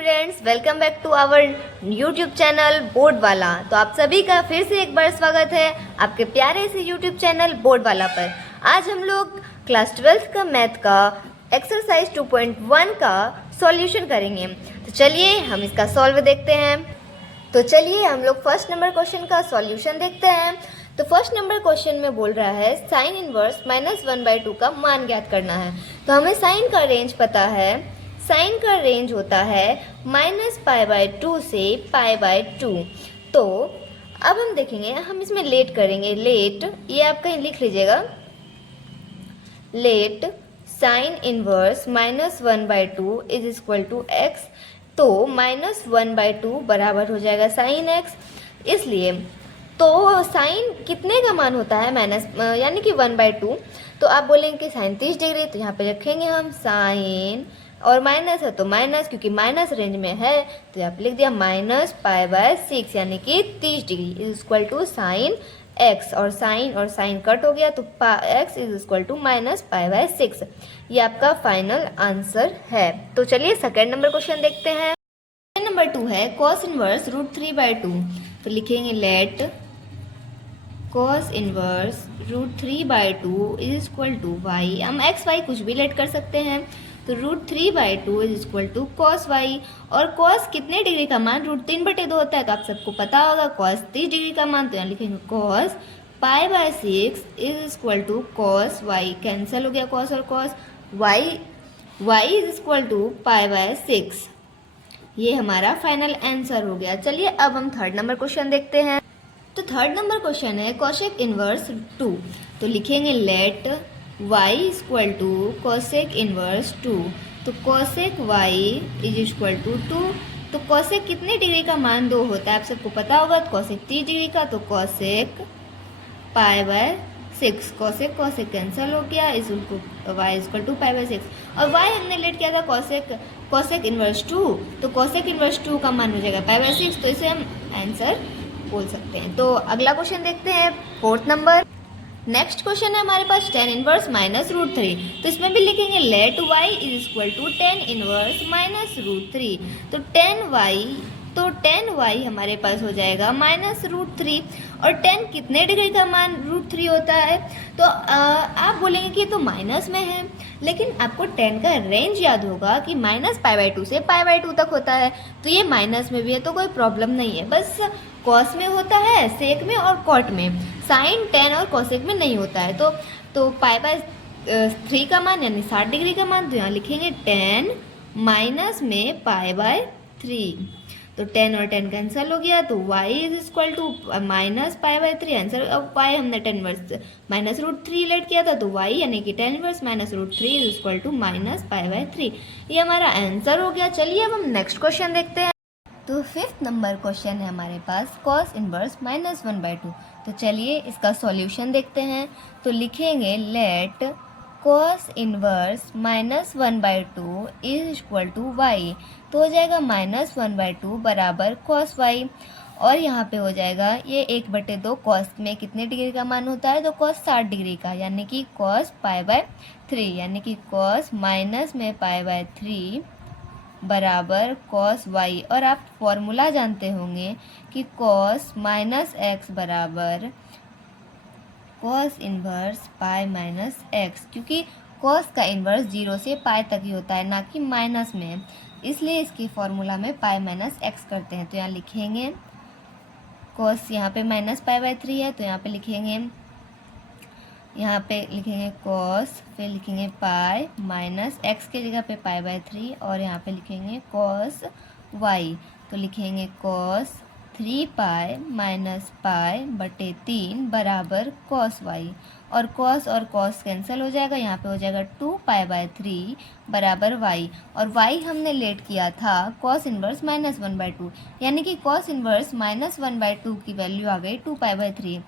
Students, welcome back to our YouTube channel board वाला। तो आप सभी का फिर से एक बार स्वागत है आपके प्यारे से यूट्यूब चैनल बोर्ड वाला पर। आज हम लोग क्लास 12th का मैथ का एक्सरसाइज 2.1 का सॉल्यूशन करेंगे। तो चलिए हम इसका सॉल्व देखते हैं। तो चलिए हम लोग फर्स्ट नंबर क्वेश्चन का सॉल्यूशन देखते हैं। तो फर्स्ट नंबर क्वेश्चन में बोल रहा है साइन इनवर्स -1/2 का मान ज्ञात करना है। तो हमें साइन का रेंज पता है, साइन का रेंज होता है -π/2 से π/2। तो अब हम देखेंगे, हम इसमें लेट करेंगे। लेट, ये आप कहीं लिख लीजिएगा, let sine inverse -1/2 is equal to x। तो -1/2 बराबर हो जाएगा साइन x। इसलिए तो साइन कितने का मान होता है यानी कि 1/2। तो आप बोलेंगे कि साइन 30 डिग्री, तो यहाँ पे रखेंगे हम साइन, और माइनस है तो माइनस, क्योंकि माइनस रेंज में है तो यहाँ पे लिख दिया -π/6 यानी कि 30 degree is equal to sine x। और साइन कट हो गया तो x इज इक्वल टू -π/6। ये आपका फाइनल आंसर है। तो चलिए सेकेंड नंबर क्वेश्चन देखते हैं। क्वेश्चन नंबर 2 है cos इनवर्स √3/2। तो लिखेंगे let cos inverse √3/2 is equal to y। हम x y कुछ भी लेट कर सकते हैं। तो √3/2 is equal to cos y। और cos कितने डिग्री का मान √3/2 होता है, तो आप सबको पता होगा cos 30 डिग्री का मान। तो यहाँ लिखेंगे cos π/6 is equal to cos y। Cancel हो गया cos और cos, y is equal to π/6। ये हमारा फाइनल आंसर हो गया। चलिए अब हम थर्ड नंबर क्वेश्चन देखते हैं। तो थर्ड नंबर क्वेश्चन है कोसेक इनवर्स 2। तो लिखेंगे let y equal to cosec inverse 2। तो cosec y is equal to 2। तो कोसेक कितने डिग्री का मान 2 होता है, आप सबको पता होगा। तो कोसेक 30 डिग्री का, तो कोसेक π/6। कोसेक कैंसिल हो गया, इज y इक्वल टू π/6। और y हमने लेट किया था कोसेक इनवर्स 2। तो कोसेक इनवर्स 2 का मान हो जाएगा π/6। तो इसे हम आंसर बोल सकते हैं। तो अगला क्वेश्चन देखते हैं, फोर्थ नंबर। नेक्स्ट क्वेश्चन है हमारे पास tan इनवर्स -√3। तो इसमें भी लिखेंगे let y is equal to tan inverse -√3। तो tan y हमारे पास हो जाएगा -√3। और tan कितने डिग्री का मान √3 होता है, तो आप बोलेंगे कि तो माइनस में है, लेकिन आपको tan का रेंज याद होगा कि -π/2 से π/2 तक होता है। तो ये माइनस में भी है तो कोई प्रॉब्लम नहीं है, बस कॉस में होता है, सेक में और कॉट में। साइन, tan और कोसेक में नहीं होता है। तो π/3 का मान यानी 60 डिग्री का मान, तो यहाँ लिखेंगे tan माइनस में π/3। तो tan और tan कैंसिल हो गया, तो y is equal to -π/3 answer. अब y हमने tan इनवर्स -√3 लेट किया था, तो y यानी कि tan inverse -√3 is equal to -π/3। ये हमारा आंसर हो गया। चलिए अब हम नेक्स्ट क्वेश्चन देखते हैं। तो फिफ्थ नंबर क्वेश्चन है हमारे पास cos इनवर्स -1/2। तो चलिए इसका सॉल्यूशन देखते हैं। तो लिखेंगे let cos inverse -1/2 is equal to y। तो हो जाएगा -1/2 बराबर cos y। और यहाँ पे हो जाएगा ये 1/2 cos में कितने डिग्री का मान होता है, तो cos 60 डिग्री का, यानी कि cos π/3, यानी कि cos माइनस में π/3 बराबर cos y। और आप फॉर्मूला जानते होंगे कि cos -x बराबर cos इनवर्स π-x, क्योंकि cos का इन्वर्स 0 से पाई तक ही होता है, ना कि माइनस में। इसलिए इसकी फॉर्मूला में π-x करते हैं। तो यहाँ लिखेंगे cos, यहाँ पे -π/3 है, तो यहाँ पे लिखेंगे cos, फिर लिखेंगे पाई -x के जगह पे π/3, और यहाँ पे लिखेंगे cos y। तो लिखेंगे cos 3π - π/3 बराबर cos y। और cos कैंसिल हो जाएगा, यहाँ पे हो जाएगा 2π/3 बराबर y। और y हमने लेट किया था cos इनवर्स -1/2, यानी कि cos इनवर्स -1/2 की वैल्यू आ गई 2π/3।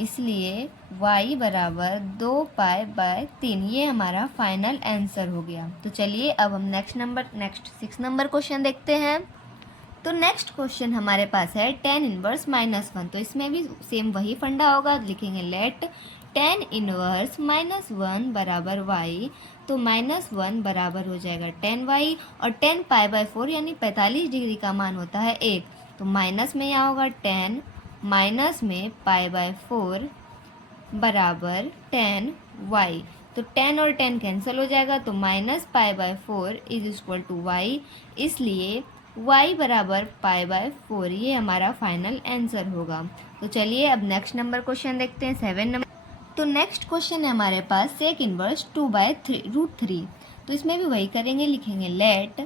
इसलिए y बराबर 2π/3। ये हमारा फाइनल आंसर हो गया। तो चलिए अब हम नेक्स्ट 6 नंबर क्वेश्चन देखते हैं। तो नेक्स्ट क्वेश्चन हमारे पास है tan इनवर्स -1। तो इसमें भी सेम वही फंडा होगा। लिखेंगे लेट टेन इनवर्स -1 बराबर y, तो -1 बराबर हो जाएगा 10y, और 10 पाई बाय 4 यानी 45 डिग्री का मान होता है 1, तो माइनस में यहाँ होगा 10, माइनस में पाई बाय 4 बराबर 10y, तो 10 और 10 कैंसिल हो जाएगा, तो minus pi by 4 is equal to y, इसलिए y बराबर पाई बाय 4, ये हमारा फाइनल आंसर होगा। तो चलिए अब नेक्स्ट नंबर क्वेश्चन देखते हैं, 7 नंबर। तो नेक्स्ट क्वेश्चन है हमारे पास सेक इनवर्स 2/√3, तो इसमें भी वही करेंगे, लिखेंगे लेट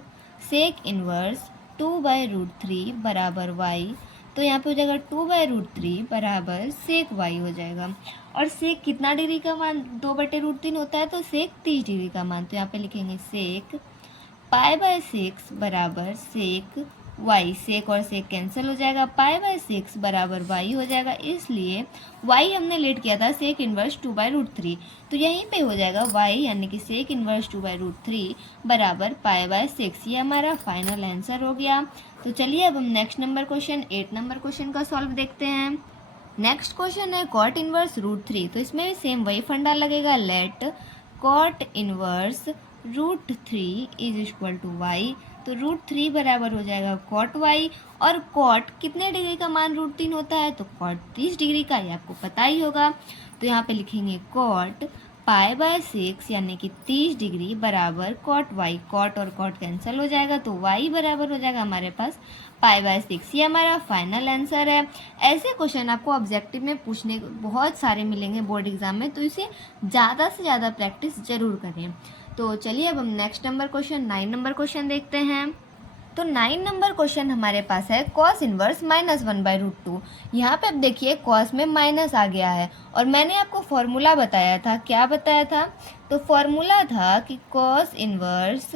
सेक इनवर्स 2/√3 बराबर y, तो यहाँ पे हो जाएगा 2/√3 बराबर सेक y हो जाएगा, और सेक कितना डिग्री का मान 2/√3 होता है, तो सेक 30 डिग्री का मान, तो यहाँ पे लिखेंगे सेक पाई बाय 6 बराबर सेक y, सेक और सेक कैंसिल हो जाएगा, पाई बाय 6 बराबर y हो जाएगा, इसलिए y हमने लेट किया था सेक इनवर्स 2/√3, तो यहीं पे हो जाएगा y यानी कि सेक इनवर्स 2/√3 बराबर पाई बाय 6, ये हमारा फाइनल आंसर हो गया। तो चलिए अब हम next number question 8 number question का सॉल्व देखते हैं। नेक्स्ट क्वेश्चन है कॉट इनवर्स √3, तो इसमें भी सेम वही फंडा लगेगा, let cot inverse √3 is equal to y, तो √3 बराबर हो जाएगा कॉट y, और कॉट कितने डिग्री का मान √3 होता है, तो कॉट 30 डिग्री का, ये आपको पता ही होगा, तो यहाँ पे लिखेंगे कॉट पाई बाय 6 यानी कि 30 डिग्री बराबर कॉट y, कॉट और कॉट कैंसिल हो जाएगा, तो y बराबर हो जाएगा हमारे पास पाई बाय 6, ये हमारा फाइनल आंसर है। ऐसे क्वेश्चन आपको ऑब्जेक्टिव में पूछने बहुत सारे मिलेंगे बोर्ड एग्जाम में, तो इसे ज़्यादा से ज़्यादा प्रैक्टिस जरूर करें। तो चलिए अब हम next number question 9 number question देखते हैं। तो 9 नंबर क्वेश्चन हमारे पास है कॉस इनवर्स -1/√2। यहाँ पे अब देखिए कॉस में माइनस आ गया है, और मैंने आपको फॉर्मूला बताया था, क्या बताया था, तो फॉर्मूला था कि कॉस इनवर्स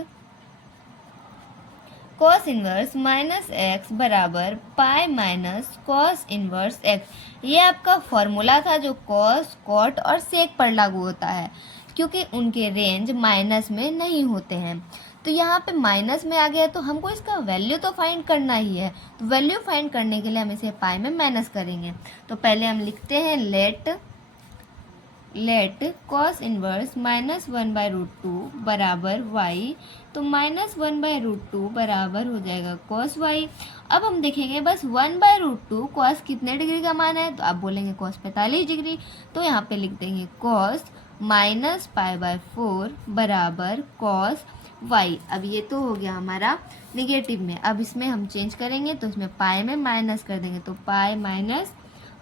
-x बराबर pi minus cos inverse x, ये आपका फॉर्मूला था जो कॉस कॉट और सेक पर लागू होता है, क्योंकि उनके रेंज माइनस में नहीं होते हैं। तो यहाँ पे माइनस में आ गया, तो हमको इसका वैल्यू तो फाइंड करना ही है, तो वैल्यू फाइंड करने के लिए हम इसे पाई में माइनस करेंगे। तो पहले हम लिखते हैं लेट कॉस इनवर्स -1/√2 बराबर y, तो -1/√2 बराबर हो जाएगा कॉस y। अब हम देखेंगे बस 1/√2 कॉस कितने डिग्री का मान है, तो आप बोलेंगे कॉस 45 डिग्री, तो यहाँ पे लिख देंगे कॉस -पाई/4 बराबर कॉस y। अब ये तो हो गया हमारा निगेटिव में, अब इसमें हम चेंज करेंगे, तो इसमें पाई में माइनस कर देंगे, तो पाई माइनस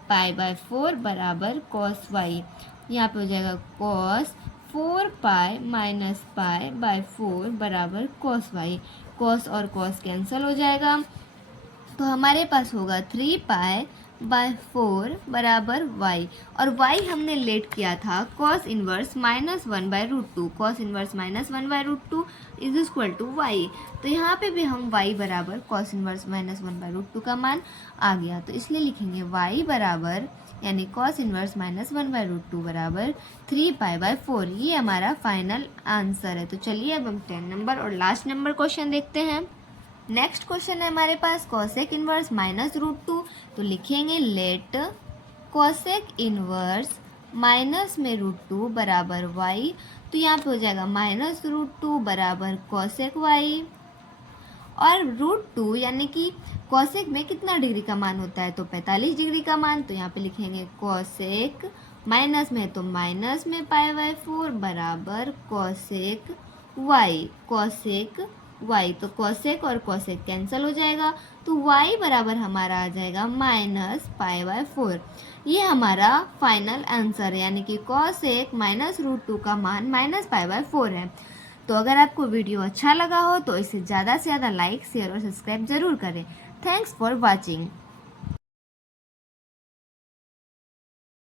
पाई/4 बराबर कॉस y, यहाँ पे हो जाएगा कॉस 4 पाई माइनस पाई/4 बराबर कॉस y, कॉस और कॉस कैंसिल हो जाएगा, तो हमारे पास होगा 3 पाई/4 बराबर y, और y हमने लेट किया था cos inverse -1/√2, cos inverse -1/√2 is equal to y, तो यहाँ पे भी हम y बराबर कॉस इनवर्स -1/√2 का मान आ गया, तो इसलिए लिखेंगे y बराबर यानी कॉस इनवर्स -1/√2 बराबर 3 पाई/4, ये हमारा फाइनल आंसर है। तो चलिए अब हम 10 नंबर और लास्ट नंबर क्वेश्चन देखते हैं। नेक्स्ट क्वेश्चन है हमारे पास कॉसेक इनवर्स -√2, तो लिखेंगे लेट कॉसेक इनवर्स माइनस में √2 बराबर y, तो यहाँ पे हो जाएगा -√2 बराबर कॉसेक y, और √2 यानी कि कॉसेक में कितना डिग्री का मान होता है, तो 45 डिग्री का मान, तो यहाँ पे लिखेंगे कॉसेक माइनस में, तो माइनस में पाई/4 बराबर कॉसेक y, कॉसेक y, तो कॉसेक और कॉसेक कैंसिल हो जाएगा, तो y बराबर हमारा आ जाएगा -पाई/4, ये हमारा फाइनल आंसर है, यानी कि कॉसेक -√2 का मान -पाई/4 है। तो अगर आपको वीडियो अच्छा लगा हो तो इसे ज़्यादा से ज़्यादा लाइक, शेयर और सब्सक्राइब जरूर करें। Thanks for watching.